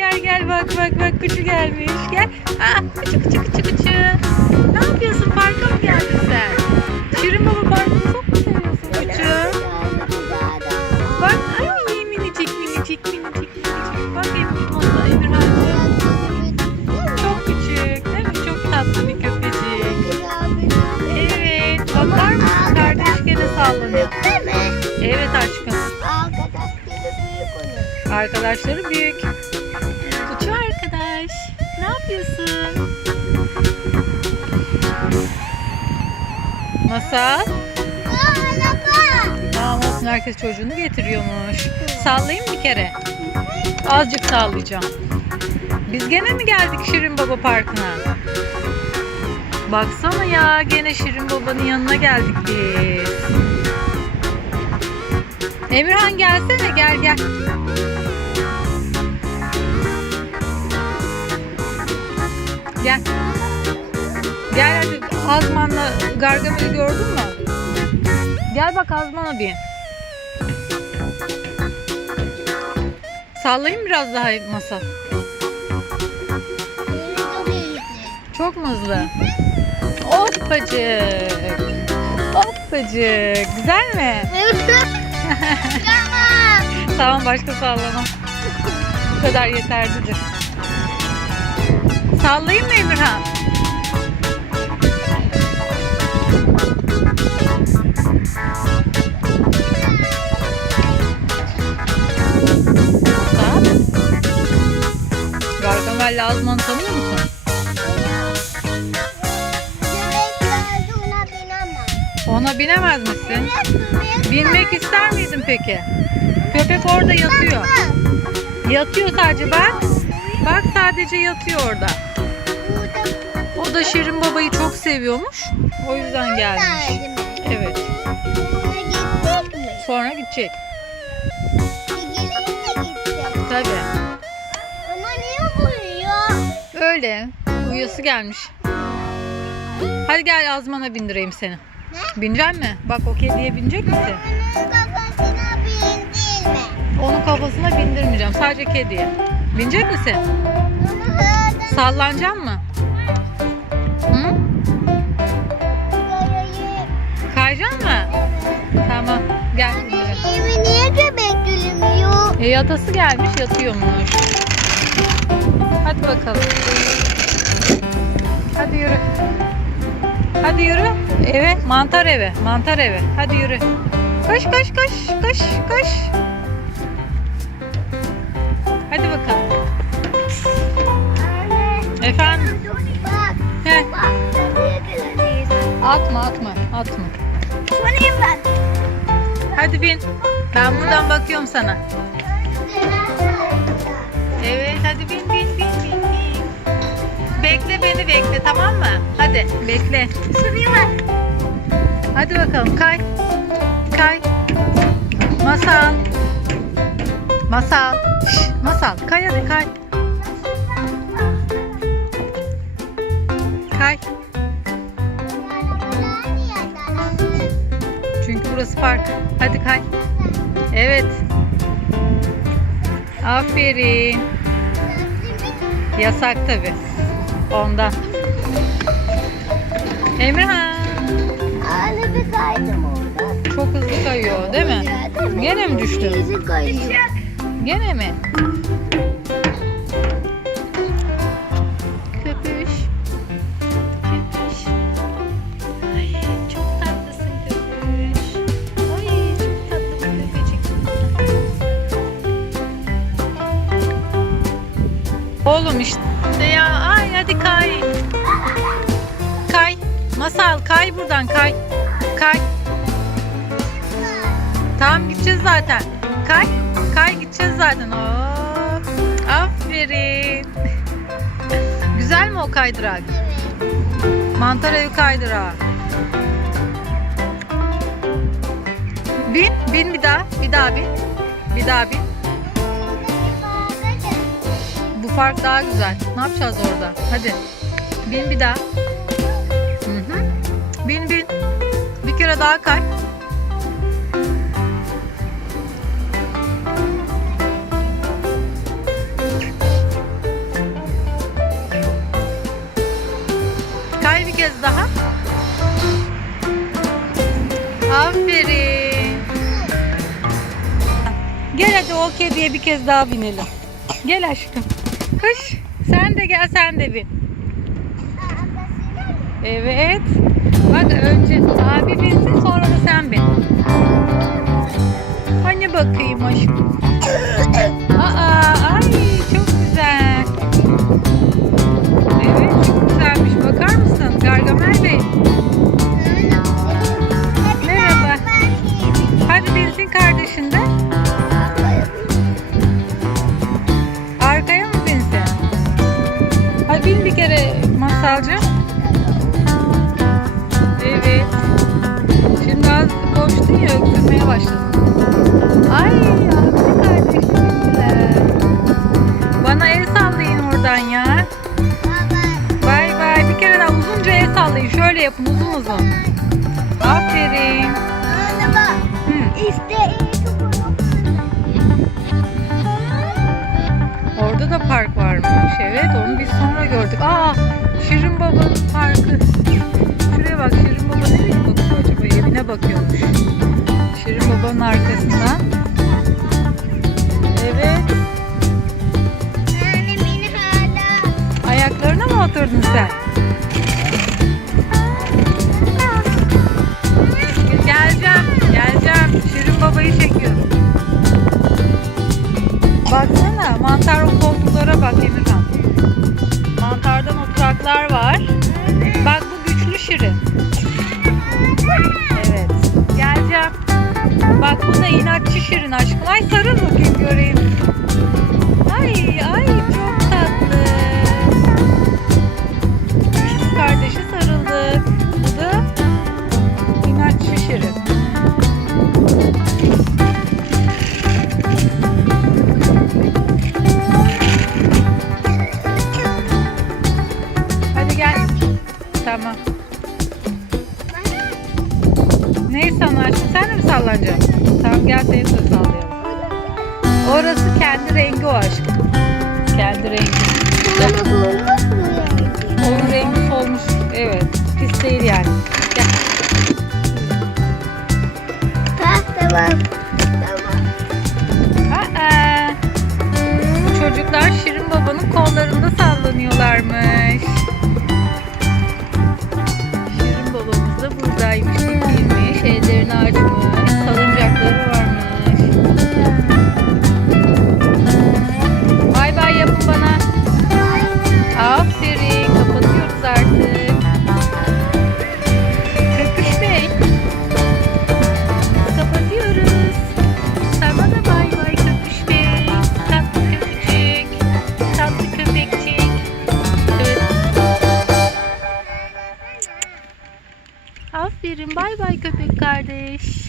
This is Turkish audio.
gel gel bak bak bak kuçu gelmiş. Gel. Ah kuçu kuçu kuçu kuçu. Ne yapıyorsun? Parka mı geldin sen? Şirin Baba Parkı'nı çok mu seviyorsun kuçu? Bak ay minicik minicik minicik minicik. Bak Emir Masa Emirhan'cığım. Çok küçük değil mi? Çok tatlı bir köpecik. Evet. Bakar mısın? Kardeş gene sallanıyor. Evet aşkım. Arkadaşları büyük. Masal. Tamam olsun herkes çocuğunu getiriyormuş. Sallayayım bir kere. Azıcık sallayacağım. Biz gene mi geldik Şirin Baba Parkı'na? Baksana ya gene Şirin Baba'nın yanına geldik biz. Emirhan gelsene gel gel. Gel. Gel hadi Azman'la Gargamel'i gördün mü? Gel bak Azman'a bir. Sallayayım biraz daha masal. Çok mu hızlı? Hoppacık. Hoppacık. Güzel mi? Tamam başka sallama. Bu kadar yeterlidir. Sallayayım mı Emirhan? Ona binemez misin? Binmek ister miydin peki? Köpek orada yatıyor. Yatıyor sadece bak. Bak sadece yatıyor orada. O da Şirin Baba'yı çok seviyormuş. O yüzden gelmiş. Evet. Sonra gidecek. Tabii. Ama niye uyuyor? Öyle. Uyusu gelmiş. Hadi gel Azman'a bindireyim seni. Ne? Binecek mi? Bak o kediye binecek misin? Onun kafasına bindir mi? Onun kafasına bindirmeyeceğim. Sadece kediye. Binecek misin? Sallanacak mı? Hı? Kayacaksın mı? Tamam. Gel. Elimi niye göbek gülmüyor? E, yatası gelmiş yatıyormuş. Hadi bakalım. Hadi yürü. Hadi yürü. Eve. Mantar eve. Mantar eve. Hadi yürü. Koş koş koş. Koş koş. Hadi bakalım. Efendim. Gülüyorsun? Atma atma. Atma. Sorayım ben. Hadi bin. Ben buradan bakıyorum sana. Bekle tamam mı? Hadi bekle. Ben. Hadi bakalım kay. Kay. Masal. Masal. Şş, masal kay hadi kay. Kay. Çünkü burası park. Hadi kay. Evet. Aferin. Yasak tabi. Ondan. Emirhan. Ağlı bir kaydım orada. Çok hızlı kayıyor değil mi? Gene mi düştün? Yüzü kayıyor. Gene mi? Köpüş. Köpüş. Ay çok tatlısın köpüş. Ay çok tatlı bir köpecik. Oğlum işte ya hadi kay. Kay. Masal kay buradan kay. Kay. Tamam gideceğiz zaten. Kay. Kay gideceğiz zaten. Hop. Aferin. Güzel mi o kaydırak? Mantar evi kaydırağı. Bin, bin bir daha, bir daha bin. Bir daha bin. Bu park daha güzel. Ne yapacağız orada? Hadi. Bin bir daha. Hı hı. Bin bin. Bir kere daha kay. Kay bir kez daha. Aferin. Gel hadi o kediye bir kez daha binelim. Gel aşkım. Kış. Sen de gel sen de bin. Evet. Bak önce abi binsin sonra da sen bin. Hani bakayım aşkım. Aa, ay masalcı. Evet. Şimdi az koştun ya öksürmeye başladın. Ay abi kardeşim güzel. Bana el sallayın oradan ya. Bay bay. Bir kere daha uzunca el sallayın. Şöyle yapın uzun uzun. Aferin. Hı. İşte park varmış. Evet onu biz sonra gördük. Aa Şirin Baba'nın parkı. Ay sarıl bakayım göreyim. Ay ay çok tatlı. Küçük kardeşi sarıldık. Bu da inatçı Şirin. Hadi gel. Tamam. Neyi sana aşkım? Sen de mi sallanacaksın? Tamam gel seni de. Orası kendi rengi o aşkım. Kendi rengi. Onun rengi solmuş. Evet. Pis değil yani. Gel. Tamam. Tamam. Aa, çocuklar Şirin Baba'nın kollarında sallanıyorlarmış. Bay bay köpek kardeş.